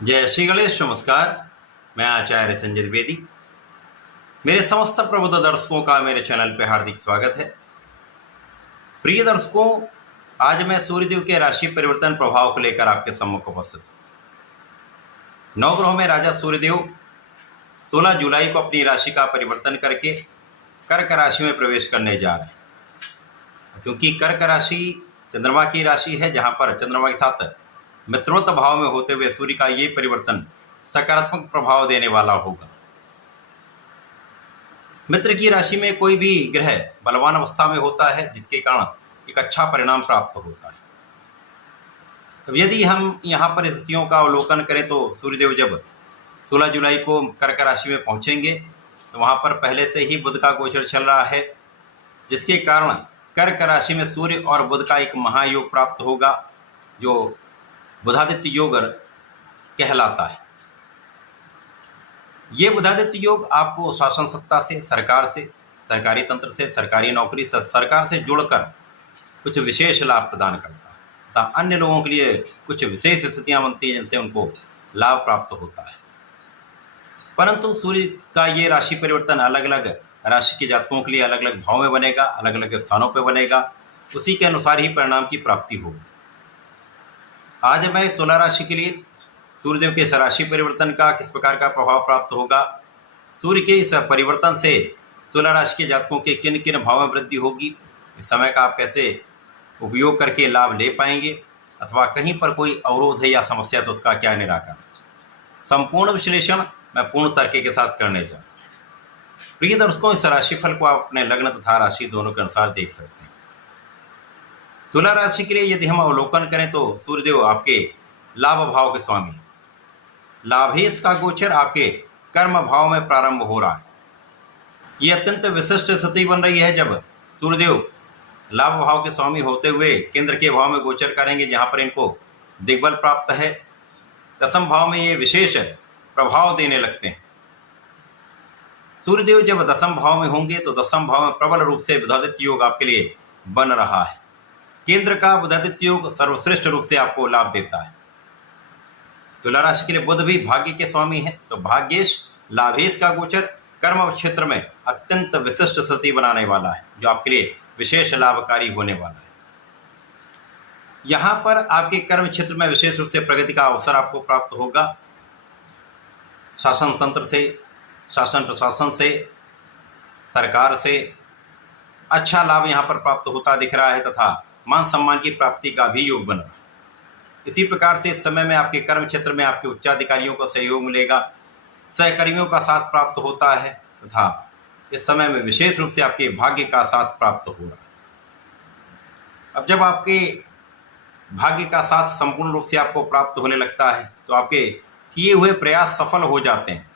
जय श्री गणेश। नमस्कार। मैं आचार्य संजय द्विवेदी। मेरे समस्त प्रबुद्ध दर्शकों का मेरे चैनल पे हार्दिक स्वागत है। प्रिय दर्शकों, आज मैं सूर्यदेव के राशि परिवर्तन प्रभाव को लेकर आपके सम्मुख उपस्थित हूँ। नवग्रहों में राजा सूर्यदेव 16 जुलाई को अपनी राशि का परिवर्तन करके कर्क राशि में प्रवेश करने जा रहे हैं। क्योंकि कर्क राशि चंद्रमा की राशि है, जहां पर चंद्रमा के साथ मित्रोत्त भाव में होते हुए सूर्य का ये परिवर्तन सकारात्मक प्रभाव देने वाला होगा। मित्र की राशि में कोई भी ग्रह बलवान अवस्था में होता है, जिसके कारण एक अच्छा परिणाम प्राप्त होता है। अब यदि हम यहाँ पर स्थितियों का अवलोकन करें तो सूर्यदेव जब 16 जुलाई को कर्क राशि में पहुंचेंगे तो वहां पर पहले से ही बुध का गोचर चल रहा है, जिसके कारण कर्क राशि में सूर्य और बुध का एक महायोग प्राप्त होगा, जो बुधादित्य योग कहलाता है। ये बुधादित्य योग आपको शासन सत्ता से, सरकार से, सरकारी तंत्र से, सरकारी नौकरी से, सरकार से जुड़कर कुछ विशेष लाभ प्रदान करता है तथा अन्य लोगों के लिए कुछ विशेष स्थितियां बनती हैं जिनसे उनको लाभ प्राप्त होता है। परंतु सूर्य का ये राशि परिवर्तन अलग अलग राशि के जातकों के लिए अलग अलग भाव में बनेगा, अलग अलग स्थानों पर बनेगा, उसी के अनुसार ही परिणाम की प्राप्ति होगी। आज मैं तुला राशि के लिए सूर्यदेव के इस राशि परिवर्तन का किस प्रकार का प्रभाव प्राप्त होगा, सूर्य के इस परिवर्तन से तुला राशि के जातकों के किन किन भाव में वृद्धि होगी, इस समय का आप कैसे उपयोग करके लाभ ले पाएंगे, अथवा कहीं पर कोई अवरोध है या समस्या तो उसका क्या निराकरण, संपूर्ण विश्लेषण मैं पूर्ण तर्क के साथ करने जा रहा हूं। प्रिय दर्शकों, इस राशिफल को आप अपने लग्न तथा राशि दोनों के अनुसार देख सकते हैं। तुला राशि के लिए यदि हम अवलोकन करें तो सूर्यदेव आपके लाभ भाव के स्वामी, लाभेश का गोचर आपके कर्म भाव में प्रारंभ हो रहा है। ये अत्यंत विशिष्ट स्थिति बन रही है जब सूर्यदेव लाभ भाव के स्वामी होते हुए केंद्र के भाव में गोचर करेंगे, जहां पर इनको दिग्बल प्राप्त है। दसम भाव में ये विशेष प्रभाव देने लगते हैं। सूर्यदेव जब दसम भाव में होंगे तो दसम भाव में प्रबल रूप से बुधादित्य योग आपके लिए बन रहा है। केंद्र का बुधादित्य योग सर्वश्रेष्ठ रूप से आपको लाभ देता है। तुला राशि के लिए बुध भी भाग्य के स्वामी है, तो भाग्येश लाभेश का गोचर कर्म क्षेत्र में अत्यंत विशिष्ट स्थिति बनाने वाला है, जो आपके लिए विशेष लाभकारी होने वाला है। यहां पर आपके कर्म क्षेत्र में विशेष रूप से प्रगति का अवसर आपको प्राप्त होगा। शासन तंत्र से, शासन प्रशासन से, सरकार से अच्छा लाभ यहां पर प्राप्त होता दिख रहा है तथा मान सम्मान की प्राप्ति का भी योग बन रहा है। इसी प्रकार से इस समय में आपके कर्म क्षेत्र में आपके उच्चाधिकारियों को सहयोग मिलेगा, सहकर्मियों का साथ प्राप्त होता है तथा इस समय में विशेष रूप से आपके भाग्य का साथ प्राप्त हो रहा है। अब जब आपके भाग्य का साथ संपूर्ण रूप से आपको प्राप्त होने लगता है तो आपके किए हुए प्रयास सफल हो जाते हैं।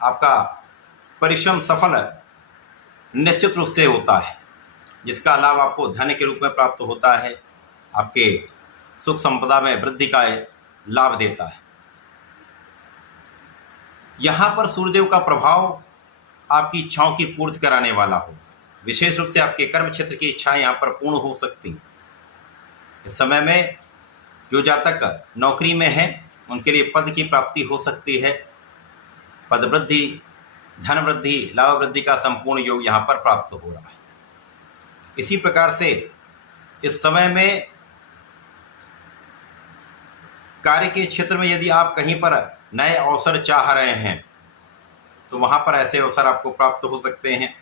आपका परिश्रम सफल निश्चित रूप से होता है, जिसका लाभ आपको धन के रूप में प्राप्त होता है, आपके सुख संपदा में वृद्धि का लाभ देता है। यहां पर सूर्यदेव का प्रभाव आपकी इच्छाओं की पूर्ति कराने वाला होगा। विशेष रूप से आपके कर्म क्षेत्र की इच्छाएं यहां पर पूर्ण हो सकती हैं। इस समय में जो जातक नौकरी में है उनके लिए पद की प्राप्ति हो सकती है। पद वृद्धि, धन वृद्धि, लाभ वृद्धि का संपूर्ण योग यहां पर प्राप्त हो रहा है। इसी प्रकार से इस समय में कार्य के क्षेत्र में यदि आप कहीं पर नए अवसर चाह रहे हैं तो वहां पर ऐसे अवसर आपको प्राप्त हो सकते हैं।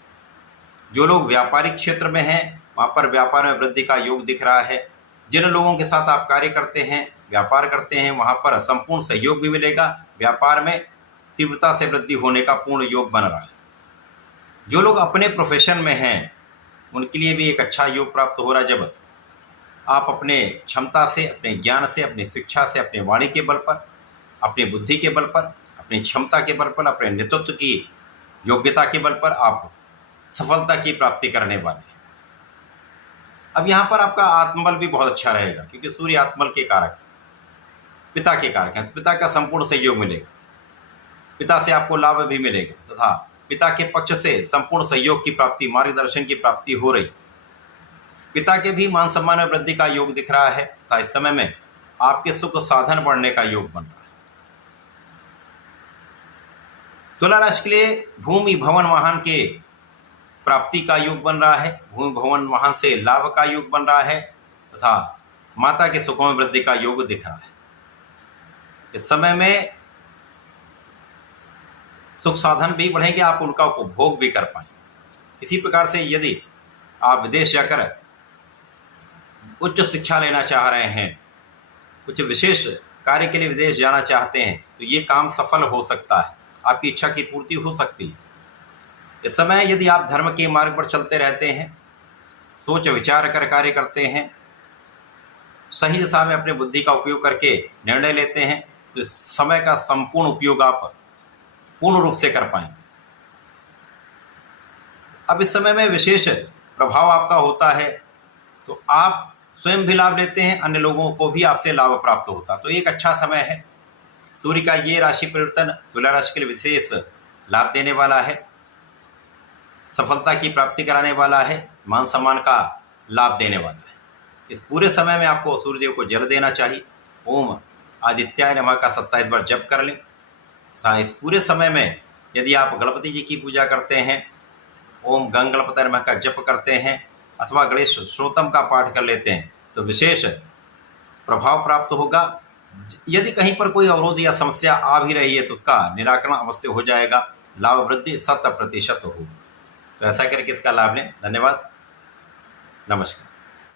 जो लोग व्यापारिक क्षेत्र में हैं वहां पर व्यापार में वृद्धि का योग दिख रहा है। जिन लोगों के साथ आप कार्य करते हैं, व्यापार करते हैं, वहां पर संपूर्ण सहयोग भी मिलेगा। व्यापार में तीव्रता से वृद्धि होने का पूर्ण योग बन रहा है। जो लोग अपने प्रोफेशन में हैं उनके लिए भी एक अच्छा योग प्राप्त हो रहा है, जब आप अपने क्षमता से, अपने ज्ञान से, अपनी शिक्षा से, अपने वाणी के बल पर, अपनी बुद्धि के बल पर, अपनी क्षमता के बल पर, अपने नेतृत्व की योग्यता के बल पर आप सफलता की प्राप्ति करने वाले हैं। अब यहाँ पर आपका आत्मबल भी बहुत अच्छा रहेगा, क्योंकि सूर्य आत्मबल के कारक है, पिता के कारक हैं, तो पिता का संपूर्ण सहयोग मिलेगा। पिता से आपको लाभ भी मिलेगा तथा पिता के पक्ष से संपूर्ण सहयोग की प्राप्ति, मार्गदर्शन की प्राप्ति हो रही। पिता के भी मान सम्मान में वृद्धि का योग दिख रहा है तथा इस समय में आपके सुख साधन बढ़ने का योग बन रहा है। तुला राशि के लिए भूमि भवन वाहन के प्राप्ति का योग बन रहा है, भूमि भवन वाहन से लाभ का योग बन रहा है तथा माता के सुखों में वृद्धि का योग दिख रहा है। इस समय में सुख साधन भी बढ़ेंगे, आप उनका उपभोग भी कर पाएंगे। इसी प्रकार से यदि आप विदेश जाकर उच्च शिक्षा लेना चाह रहे हैं, कुछ विशेष कार्य के लिए विदेश जाना चाहते हैं, तो ये काम सफल हो सकता है, आपकी इच्छा की पूर्ति हो सकती है। इस समय यदि आप धर्म के मार्ग पर चलते रहते हैं, सोच विचार कर कार्य करते हैं, सही दिशा में अपनी बुद्धि का उपयोग करके निर्णय लेते हैं, तो इस समय का संपूर्ण उपयोग आप पूर्ण रूप से कर पाएंगे। अब इस समय में विशेष प्रभाव आपका होता है, तो आप स्वयं भी लाभ लेते हैं, अन्य लोगों को भी आपसे लाभ प्राप्त होता है, तो एक अच्छा समय है। सूर्य का ये राशि परिवर्तन तुला राशि के लिए विशेष लाभ देने वाला है, सफलता की प्राप्ति कराने वाला है, मान सम्मान का लाभ देने वाला है। इस पूरे समय में आपको सूर्यदेव को जल देना चाहिए। ओम आदित्याय नमः का 27 बार जप कर लें। इस पूरे समय में यदि आप गणपति जी की पूजा करते हैं, ओम गंग गणपति नमः का जप करते हैं अथवा गणेश स्तोत्रम का पाठ कर लेते हैं, तो विशेष प्रभाव प्राप्त होगा। यदि कहीं पर कोई अवरोध या समस्या आ भी रही है तो उसका निराकरण अवश्य हो जाएगा, लाभ वृद्धि 100% हो। तो ऐसा करके इसका लाभ लें। धन्यवाद, नमस्कार।